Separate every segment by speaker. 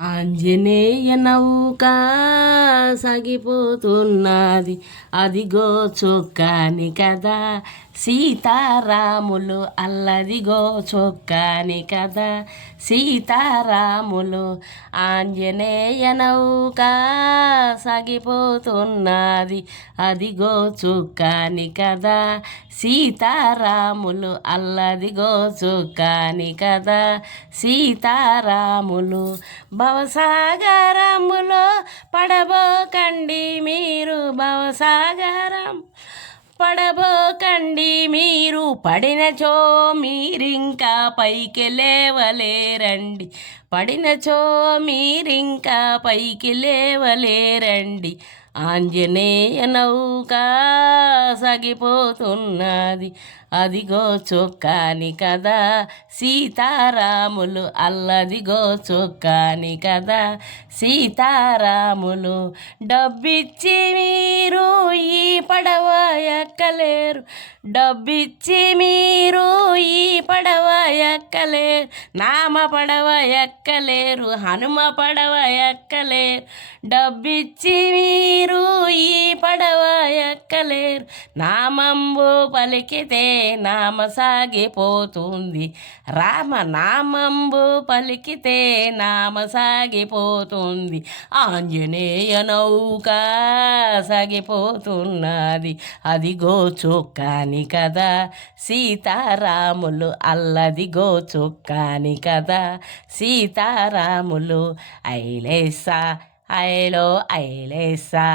Speaker 1: ఆంజనేయ నౌక సాగిపోతున్నది. అదిగో చొక్కాని కదా సీతారాములు అల్లదిగో చొక్కాని కదా సీతారాములు ఆంజనేయ నౌక సాగిపోతున్నది. అదిగో చొక్కాని కదా సీతారాములు అల్లదిగో చొక్కాని కదా సీతారాములు భవసాగరములో పడబోకండి మీరు భవసాగరం పడబోకండి మీరు. పడినచో మీరింకా పైకి లేవలేరండి. పడినచో మీరింకా పైకి లేవలేరండి. ఆంజనేయ నౌక సాగిపోతున్నది. అదిగో చొక్కాని కదా సీతారాములు అల్లదిగో చొక్కాని కదా సీతారాములు డబ్బిచ్చి మీరు ఈ పడవ ఎక్కలేరు. డబ్బిచ్చి మీరు ఈ పడవ ఎక్కలేరు. నామ పడవ ఎక్కలేరు హనుమ పడవ ఎక్కలేరు. డబ్బిచ్చి మీరు ఈ పడవ ఎక్కలేరు. నామంబు పలికితే నామ సాగిపోతుంది. రామ నామంబు పలికితే నామ సాగిపోతుంది. ఆంజనేయ నౌక సాగిపోతున్నది. అదిగో చొక్కాని కదా సీతారాములు అల్లదిగో చొక్కాని కదా సీతారాములు ఐలేసా ఐలో ఐలేసా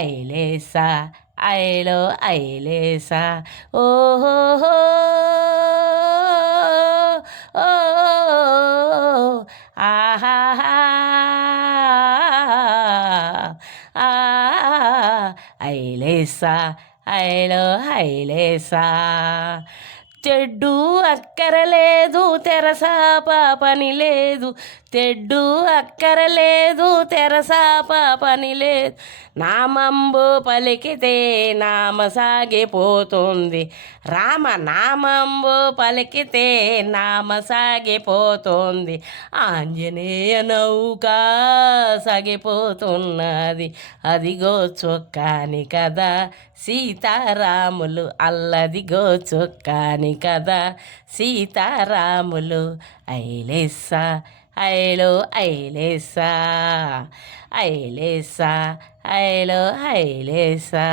Speaker 1: ఐలేసా ఐలో ఐలేసా ఓహో ఓ ఆహా ఐలేసా ఐలో ఐలేసా తెడ్డు అక్కరలేదు తెరసాప పని లేదు. తెడ్డు అక్కరలేదు తెరసాప పని లేదు. నామంబు పలికితే నామ సాగిపోతుంది. రామ నామంబు పలికితే నామ సాగిపోతుంది. ఆంజనేయ నౌక సాగిపోతున్నది. అదిగో చొక్కాని కదా సీతారాములు అల్లదిగో చొక్కాని కదా సీతారాములు. ఐలేసా ఐలో ఐలేసా ఐలేసా ఐలో ఐలేసా.